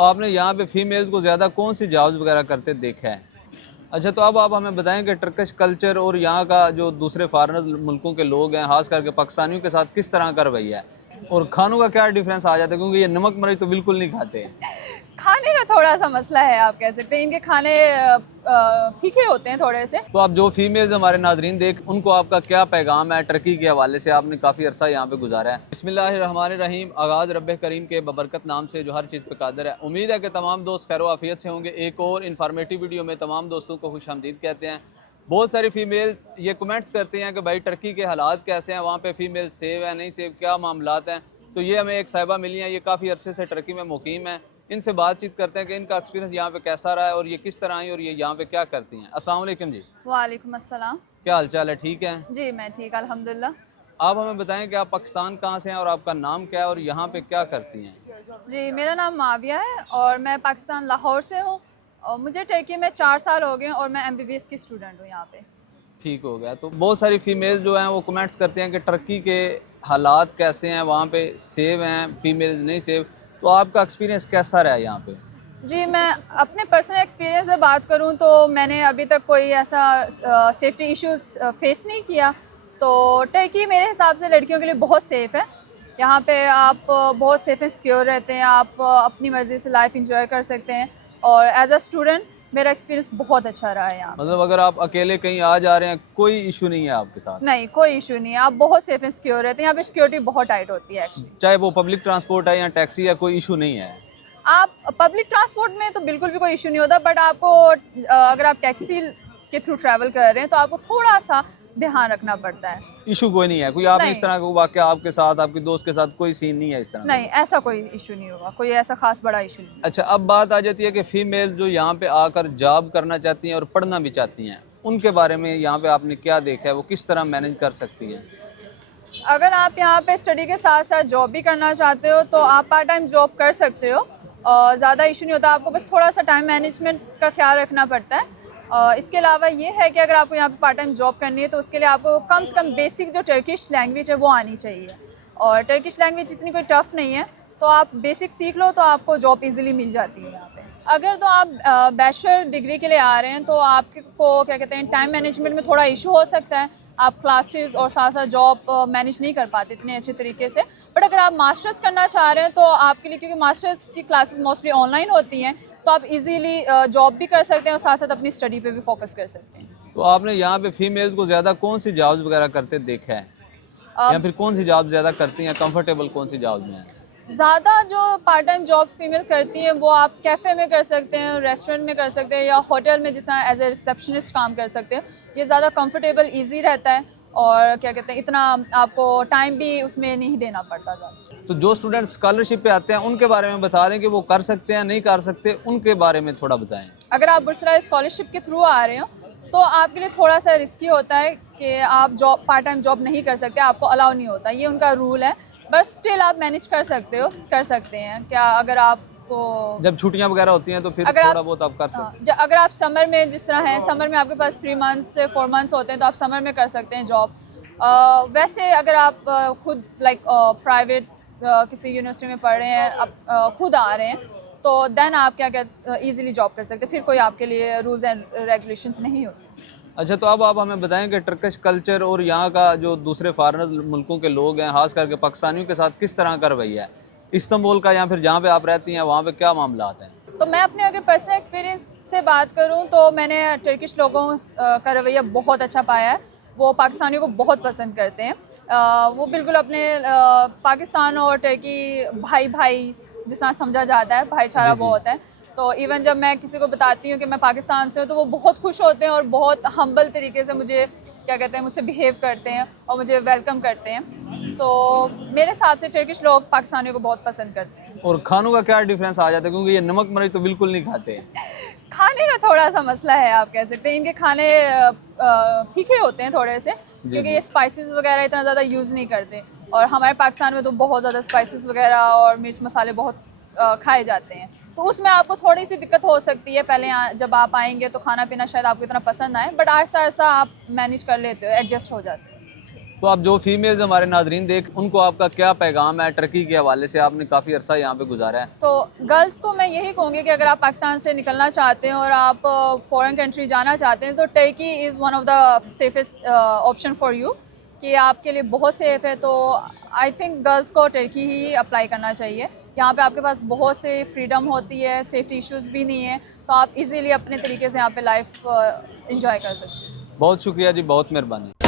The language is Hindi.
आपने यहाँ पे फीमेल्स को ज़्यादा कौन सी जॉब्स वगैरह करते देखा है? अच्छा, तो अब आप हमें बताएं कि टर्किश कल्चर और यहाँ का जो दूसरे फॉरेनर मुल्कों के लोग हैं, खास करके पाकिस्तानियों के साथ किस तरह का रवैया है और खानों का क्या डिफरेंस आ जाता है, क्योंकि ये नमक मरच तो बिल्कुल नहीं खाते हैं। खाने का थोड़ा सा मसला है, आप कह सकते हैं। इनके खाने फीके होते हैं थोड़े से। तो आप जो फीमेल्स हमारे नाजरीन देख, उनको आपका क्या पैगाम है टर्की के हवाले से? आपने काफ़ी अरसा यहाँ पे गुजारा है। बिस्मिल्लाहिर्रहमानिर्रहीम। आगाज़ रब्बे करीम के बबरकत नाम से जो हर चीज़ पे कादिर है। उम्मीद है कि तमाम दोस्त खैर आफियत से होंगे। एक और इन्फॉर्मेटिव वीडियो में तमाम दोस्तों को खुशामदीद कहते हैं। बहुत सारी फीमेल्स ये कमेंट्स करती हैं कि भाई टर्की के हालात कैसे हैं, वहाँ पे फीमेल सेव है नहीं सेव, क्या मामलात हैं। तो ये हमें एक साहिबा मिली हैं, ये काफ़ी अरसे से टर्की में मुकीम है। इनसे बातचीत करते हैं कि इनका एक्सपीरियंस यहाँ पे कैसा रहा है और ये किस तरह आई और ये यहाँ पे क्या करती हैं। अस्सलाम वालेकुम जी। वालेकुम अस्सलाम। क्या हाल चाल है? ठीक है। जी मैं ठीक, अल्हम्दुलिल्लाह। आप हमें बताएं कि आप पाकिस्तान कहाँ से हैं और आपका नाम क्या है और यहाँ पे क्या करती हैं? जी मेरा नाम माविया है और मैं पाकिस्तान लाहौर से हूँ और मुझे टर्की में 4 साल हो गए और मैं एमबीबीएस की स्टूडेंट हूँ यहाँ पे। ठीक हो गया। तो बहुत सारी फीमेल्स जो हैं वो कमेंट्स करते हैं कि टर्की के हालात कैसे हैं, वहाँ पे सेव हैं फीमेल्स नहीं सेव। तो आपका एक्सपीरियंस कैसा रहा है यहाँ पे? जी मैं अपने पर्सनल एक्सपीरियंस से बात करूँ तो मैंने अभी तक कोई ऐसा सेफ्टी इश्यूज फेस नहीं किया। तो टर्की मेरे हिसाब से लड़कियों के लिए बहुत सेफ़ है। यहाँ पे आप बहुत सेफ एंड सिक्योर रहते हैं, आप अपनी मर्ज़ी से लाइफ इंजॉय कर सकते हैं। और एज अ स्टूडेंट मेरा एक्सपीरियंस बहुत अच्छा रहा है यहाँ पे। मतलब अगर आप अकेले कहीं आ जा रहे हैं, कोई इशू नहीं है आपके साथ? नहीं, कोई इशू नहीं है, आप बहुत सेफ एंड सिक्योर रहते हैं। यहाँ पे सिक्योरिटी बहुत टाइट होती है एक्चुअली। चाहे वो पब्लिक ट्रांसपोर्ट है या टैक्सी है, कोई इशू नहीं है? आप पब्लिक ट्रांसपोर्ट में तो बिल्कुल भी कोई इशू नहीं होता, बट आपको अगर आप टैक्सी के थ्रू ट्रैवल कर रहे हैं तो आपको थोड़ा सा ध्यान रखना पड़ता है। इशू कोई नहीं है? कोई आपने इस नहीं तरह का वाकया आपके साथ, आपके दोस्त के साथ कोई सीन नहीं है इस तरह का? नहीं, ऐसा कोई इशू नहीं होगा, कोई ऐसा खास बड़ा इशू नहीं। अच्छा, अब बात आ जाती है कि फ़ीमेल जो यहाँ पे आकर जॉब करना चाहती हैं और पढ़ना भी चाहती हैं, उनके बारे में यहाँ पे आपने क्या देखा है, वो किस तरह मैनेज कर सकती हैं? अगर आप यहाँ पे स्टडी के साथ साथ जॉब भी करना चाहते हो तो आप पार्ट टाइम जॉब कर सकते हो और ज़्यादा इशू नहीं होता। आपको बस थोड़ा सा टाइम मैनेजमेंट का ख्याल रखना पड़ता है। इसके अलावा ये है कि अगर आपको यहाँ पे पार्ट टाइम जॉब करनी है तो उसके लिए आपको कम से कम बेसिक जो टर्किश लैंग्वेज है वो आनी चाहिए। और टर्किश लैंग्वेज इतनी कोई टफ़ नहीं है, तो आप बेसिक सीख लो तो आपको जॉब ईज़िली मिल जाती है यहाँ पे। अगर तो आप बैचलर डिग्री के लिए आ रहे हैं तो आपको क्या कहते हैं, टाइम मैनेजमेंट में थोड़ा इशू हो सकता है। आप क्लासेस और साथ साथ जॉब मैनेज नहीं कर पाते इतने अच्छे तरीके से। बट अगर आप मास्टर्स करना चाह रहे हैं तो आपके लिए, क्योंकि मास्टर्स की क्लासेस मोस्टली ऑनलाइन होती हैं, तो आप इजीली जॉब भी कर सकते हैं और साथ साथ अपनी स्टडी पे भी फोकस कर सकते हैं। तो आपने यहाँ पे फीमेल्स को ज़्यादा कौन सी जॉब्स वगैरह करते देखा है, या अब फिर कौन सी जॉब ज़्यादा करती हैं, कंफर्टेबल कौन सी जॉब्स में हैं? ज़्यादा जो पार्ट टाइम जॉब्स फीमेल करती हैं वो आप कैफ़े में कर सकते हैं, रेस्टोरेंट में कर सकते हैं या होटल में जिस तरह एज ए रिसेप्शनिस्ट काम कर सकते हैं। ये ज़्यादा कंफर्टेबल ईजी रहता है और क्या कहते हैं, इतना आपको टाइम भी उसमें नहीं देना पड़ता ज़्यादा। तो जो स्टूडेंट स्कॉलरशिप पे आते हैं उनके बारे में बता दें कि वो कर सकते हैं नहीं कर सकते, उनके बारे में थोड़ा बताएं। अगर आप बुर्सरा स्कॉलरशिप के थ्रू आ रहे हो तो आपके लिए थोड़ा सा रिस्की होता है कि आप जॉब पार्ट टाइम जॉब नहीं कर सकते, आपको अलाउ नहीं होता, ये उनका रूल है। बस स्टिल आप मैनेज कर सकते हो, कर सकते हैं क्या। अगर आपको जब छुट्टियां वगैरह होती हैं तो फिर अगर थोड़ा आप बहुत आप कर सकते अगर आप समर में, जिस तरह है समर में आपके पास 3 मंथ्स से 4 मंथ्स होते हैं तो आप समर में कर सकते हैं जॉब। वैसे अगर आप खुद लाइक प्राइवेट किसी यूनिवर्सिटी में पढ़ रहे हैं, आप खुद आ रहे हैं, तो देन आप क्या इजीली जॉब कर सकते हैं, फिर कोई आपके लिए रूल्स एंड रेगुलेशंस नहीं होते। अच्छा, तो अब आप हमें बताएं कि टर्किश कल्चर और यहाँ का जो दूसरे फॉरेनर मुल्कों के लोग हैं, खास करके पाकिस्तानियों के साथ किस तरह का रवैया है इस्तांबुल का, या फिर जहाँ पे आप रहती हैं वहाँ पे क्या मामलात हैं? तो मैं अपने अगर पर्सनल एक्सपीरियंस से बात करूं तो मैंने टर्किश लोगों का रवैया बहुत अच्छा पाया है। वो पाकिस्तानियों को बहुत पसंद करते हैं। वो बिल्कुल अपने पाकिस्तान और टर्की भाई भाई जिस तरह समझा जाता है, भाईचारा जी जी। बहुत है। तो इवन जब मैं किसी को बताती हूँ कि मैं पाकिस्तान से हूँ तो वो बहुत खुश होते हैं और बहुत हम्बल तरीके से मुझे क्या कहते हैं, मुझसे बिहेव करते हैं और मुझे वेलकम करते हैं। सो मेरे हिसाब से टर्किश लोग पाकिस्तानियों को बहुत पसंद करते हैं। और खानों का क्या डिफरेंस आ जाता है, क्योंकि ये नमक मरच तो बिल्कुल नहीं खाते? खाने का थोड़ा सा मसला है, आप कह सकते हैं। इनके खाने फीके होते हैं थोड़े से, जी क्योंकि जी। ये स्पाइसेस वगैरह इतना ज़्यादा यूज़ नहीं करते। और हमारे पाकिस्तान में तो बहुत ज़्यादा स्पाइसेस वगैरह और मिर्च मसाले बहुत खाए जाते हैं, तो उसमें आपको थोड़ी सी दिक्कत हो सकती है। पहले जब आप आएंगे तो खाना पीना शायद आपको इतना पसंद आए, बट आहिस्ता आहिस्ता आप मैनेज कर लेते हो, एडजस्ट हो जाते हो। तो आप जो फीमेल्स हमारे नाजरीन देख, उनको आपका क्या पैगाम है टर्की के हवाले से? आपने काफ़ी अरसा यहाँ पे गुजारा है। तो गर्ल्स को मैं यही कहूँगी कि अगर आप पाकिस्तान से निकलना चाहते हैं और आप फॉरेन कंट्री जाना चाहते हैं तो Turkey is one of the safest option for you, कि आपके लिए बहुत सेफ़ है। तो आई थिंक गर्ल्स को टर्की ही अप्लाई करना चाहिए। यहाँ पे आपके पास बहुत से फ्रीडम होती है, सेफ्टी इश्यूज़ भी नहीं है, तो आप इजीली अपने तरीके से यहाँ पे लाइफ इंजॉय कर सकते हैं। बहुत शुक्रिया जी, बहुत मेहरबानी।